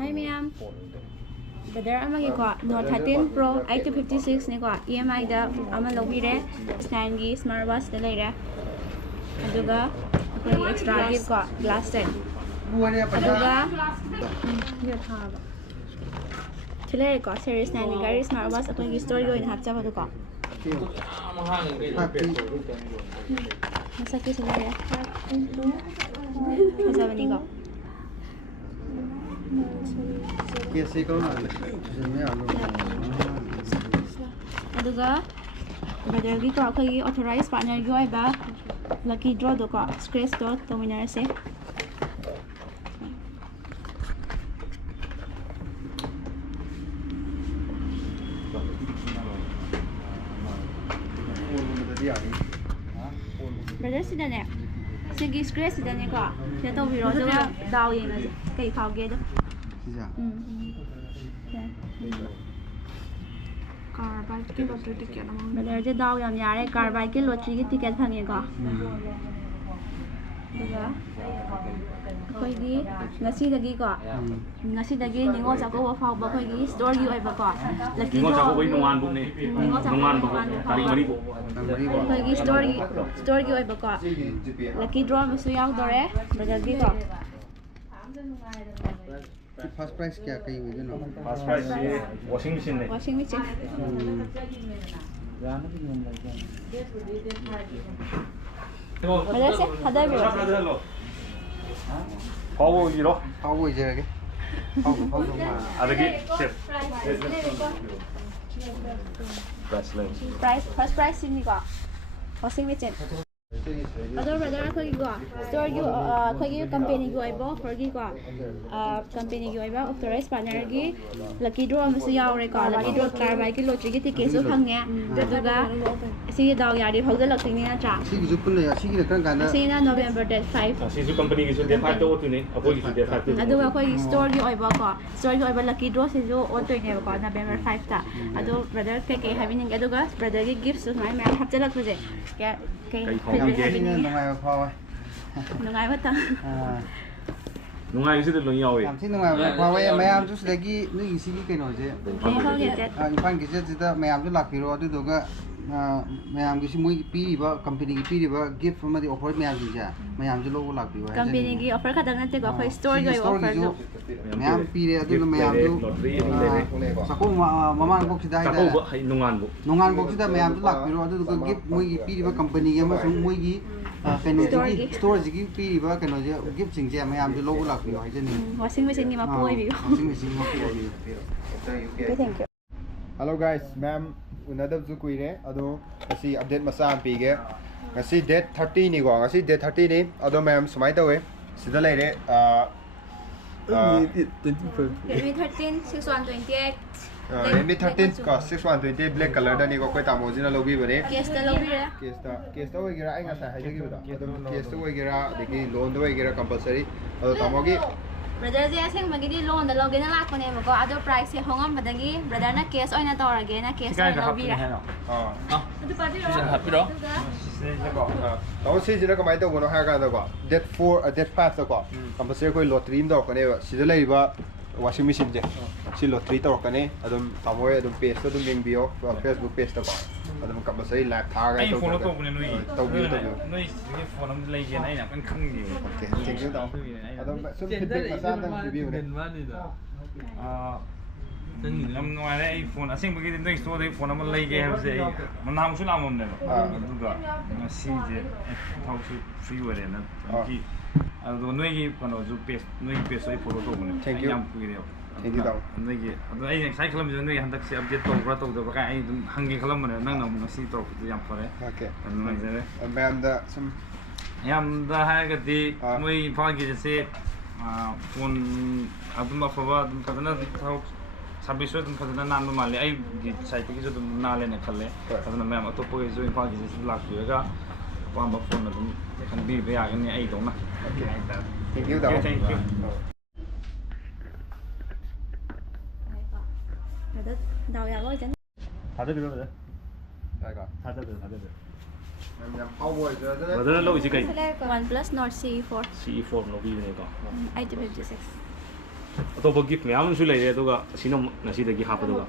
Hi Mayam. Brother amagi ko Note 13 Pro 8256 ni ko EMI da ama lobire S9 gi smartwatch da leire aduga akoi extra gift ko glass set aduga yo thaba chile ko series 9 ni gari smartwatch akoi gi store go in hapcha ba ko masaki sila ya masaba ni ko aduga brother gi ko akhoi authorized partner gi oiba lucky draw do ko scratch do tominarse brother sidane sigi scratch sidane ko ya to biro do daw yena kai khawge do car bike की lottery ticket among brother je daw yam yare car bike ki lottery ki ticket phange ko duga khoi gi ngasi dagi ko ngasi dagi ningo chako wa phau ba khoi gi store gi oi ba ko lucky ningo chako bai nongan bu ne nongan bu tari mari bu khoi gi store gi oi ba ko lucky draw ma su yaw dore brother gi ko First price क्या कहीं हुई जो ना first price ये washing machine ने washing machine brother se hada biro hawo iro how हुई जगह how adagi chef price first price ni ko washing machine Other brother akhoi go store gi akhoi gi company gi oibo for gi ko company gi oiba authorized partner gi lucky draw ma su yaw re ko lucky draw car bike ki lottery gi ticket su phange aduga si daw yari phau da lakting ni na cha सी की जो पुन या सी की kan kan si na November date 5 si su company gi su de 5 to tu ne apoi gi su de 5 to aduga akhoi gi store gi oiba ko store gi oiba lucky draw si jo on to ne ko November 5 ta adu brother ke having aduga brother gi gift su mai mai hap chalak je ke nungai phao nungai ba ta nungai su de lo yaw e yam thi nungai phao ai mayam ju sidagi nu gi si gi kaino je infan gi je da mayam ju lakpiro adu doga mayam gi si moi piriba company gi piriba gift ma di offer mayam ji ja mayam ju lo lakpiwa company gi offer ka dang te ko akhoi store gi offer jo mayam pire adu mayam ju sako mamang box da sako ba hai nungan bu da mayam ju lakpiro adu doga gift moi gi piriba company gi ma sung moi gi kaino ji store ji piriba kaino je gift sing je mayam ju lo lakpiwa hai je ni washing machine ni ma poi bi washing machine ma poi thank you Hello guys, ma'am unadab zu kuire ado asi update masa am pige ngasi date 30 ni go ngasi date 30 ni ado ma'am sumai tawe sida leire Redmi 13 6128 Redmi 13 ka 6128 black color da ni go koi tamo jina logi bane case ta lobi ra case ta ogira ai ngasa hai gi bada ado case ta ogira deki loan da ogira compulsory ado tamo gi brother je aseng magi di loan da logi na lak ko ne mo ko ado price se hongam badagi brother na case oina torage na case na lobi ra adu pa di ro hapiro tamo si jina kamai ta gono ha ga da ko date 4 date 5 da ko compulsory koi lottery da ko ne sida leiba washing machine je si lottery ta ko ne adum tamoy adum page adum link bio Facebook page ta ko adum compulsory live tha ga ai phone to ne noi to bi noi ni phone am lai gen ai na kan khang ni okay thank you dong adum sum feedback masa dang review ne nên làm ngoài đấy iPhone sinh bởi cái store đấy phone nó lấy cái gì mà nam số làm này đúng rồi mà xí gì thao số free vậy nè cái rồi nuôi cái phần nào giúp nuôi cái số photo đó này thank you thank you dong nuôi cái rồi ai sai kalau misalnya nuôi hàng đặc sản update tàu ra tàu đó cái ai hàng cái kalau mana nang nang nasi tàu itu yang apa okay nuôi cái đấy ma'am da some yang dah hai cái di nuôi phone cái gì phone adum apa adum kadang thao Sabis itu pada nanu mali, ay saya pikir itu nale nak kalle. Karena memang atau pun itu infak jadi selak juga. Paham phone itu kan di bayar ini ay dong na. Okay, thank you dong. Thank you. ada daw ya lo jan Ada dulu ada. Ada. Ada. Ma'am how was it? Ada lo isi kai. OnePlus Nord CE4 CE4 no bi ni ko. 8256 ꯑꯇꯣꯞꯄ ꯒꯤꯐ ꯃꯌꯥꯝ ꯑꯃꯁꯨ ꯂꯩꯔꯦ ꯑꯗꯨꯒ ꯑꯁꯤꯅ ꯉꯁꯤꯗꯒꯤ ꯍꯥꯞꯄꯗꯨꯒ